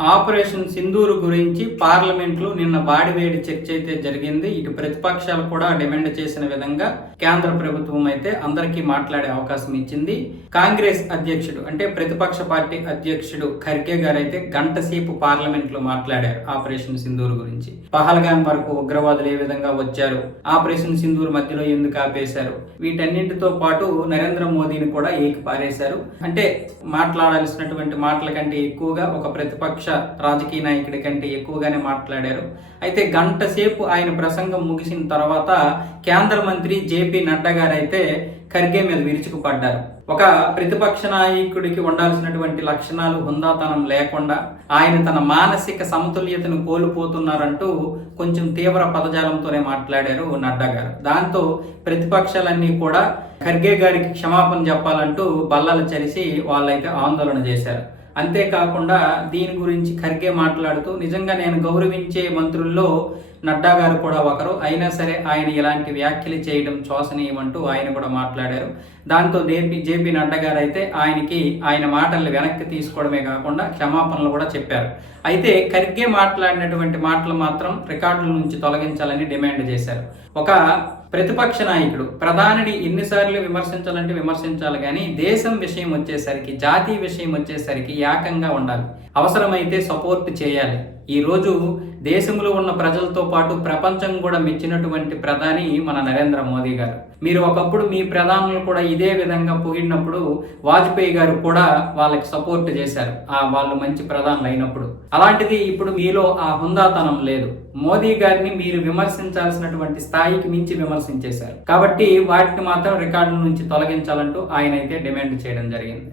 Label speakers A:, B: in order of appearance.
A: Operation Sindoor గురించి పార్లమెంట్లో నిన్న బాడివేడి చర్చ అయితే జరిగింది. ఇటు ప్రతిపక్షాలు కూడా డిమాండ్ చేసిన విధంగా కేంద్ర ప్రభుత్వం అయితే అందరికీ మాట్లాడే అవకాశం ఇచ్చింది. కాంగ్రెస్ అధ్యక్షుడు అంటే ప్రతిపక్ష పార్టీ అధ్యక్షుడు ఖర్గే గారు అయితే గంట సేపు పార్లమెంట్లో మాట్లాడారు ఆపరేషన్ సింధూరు గురించి. పహల్గాన్ వరకు ఉగ్రవాదులు ఏ విధంగా వచ్చారు? ఆపరేషన్ సింధూరు మధ్యలో ఎందుకు ఆపేశారు? వీటన్నింటితో పాటు నరేంద్ర మోదీని కూడా ఏకి పారేశారు. అంటే మాట్లాడాల్సినటువంటి మాటల కంటే ఎక్కువగా ఒక ప్రతిపక్ష రాజకీయ నాయకుడి కంటే ఎక్కువగానే మాట్లాడారు. అయితే గంట సేపు ఆయన ప్రసంగం ముగిసిన తర్వాత కేంద్ర మంత్రి జేపీ నడ్డా గారు అయితే ఖర్గే మీద విరుచుకుపడ్డారు. ఒక ప్రతిపక్ష నాయకుడికి ఉండాల్సినటువంటి లక్షణాలు హుందాతనం లేకుండా ఆయన తన మానసిక సమతుల్యతను కోల్పోతున్నారంటూ కొంచెం తీవ్ర పదజాలంతోనే మాట్లాడారు నడ్డా గారు. దాంతో ప్రతిపక్షాలన్నీ కూడా ఖర్గే గారికి క్షమాపణ చెప్పాలంటూ బల్లలు చరిసి వాళ్ళైతే ఆందోళన చేశారు. అంతేకాకుండా దీని గురించి ఖర్గే మాట్లాడుతూ నిజంగా నేను గౌరవించే మంత్రుల్లో నడ్డా గారు కూడా ఒకరు. అయినా సరే ఆయన ఇలాంటి వ్యాఖ్యలు చేయడం శోసనీయమంటూ ఆయన కూడా మాట్లాడారు. దాంతో జేపీ జేపీ నడ్డా గారు అయితే ఆయనకి ఆయన మాటలు వెనక్కి తీసుకోవడమే కాకుండా క్షమాపణలు కూడా చెప్పారు. అయితే ఖర్గే మాట్లాడినటువంటి మాటలు మాత్రం రికార్డుల నుంచి తొలగించాలని డిమాండ్ చేశారు. ఒక ప్రతిపక్ష నాయకుడు ప్రధానిని ఎన్నిసార్లు విమర్శించాలంటే విమర్శించాలి కానీ దేశం విషయం వచ్చేసరికి జాతీయ విషయం వచ్చేసరికి ఏకంగా ఉండాలి. అవసరమైతే సపోర్ట్ చేయాలి. ఈ రోజు దేశంలో ఉన్న ప్రజలతో పాటు ప్రపంచం కూడా మెచ్చినటువంటి ప్రధాని మన నరేంద్ర మోదీ గారు. మీరు ఒకప్పుడు మీ ప్రధానులు కూడా ఇదే విధంగా పొగిడినప్పుడు వాజ్పేయి గారు కూడా వాళ్ళకి సపోర్ట్ చేశారు. ఆ వాళ్ళు మంచి ప్రధానులు అయినప్పుడు. అలాంటిది ఇప్పుడు మీలో ఆ హుందాతనం లేదు. మోదీ గారిని మీరు విమర్శించాల్సినటువంటి స్థాయికి మించి విమర్శించేశారు. కాబట్టి వాటిని మాత్రం రికార్డుల నుంచి తొలగించాలంటూ ఆయన అయితే డిమాండ్ చేయడం జరిగింది.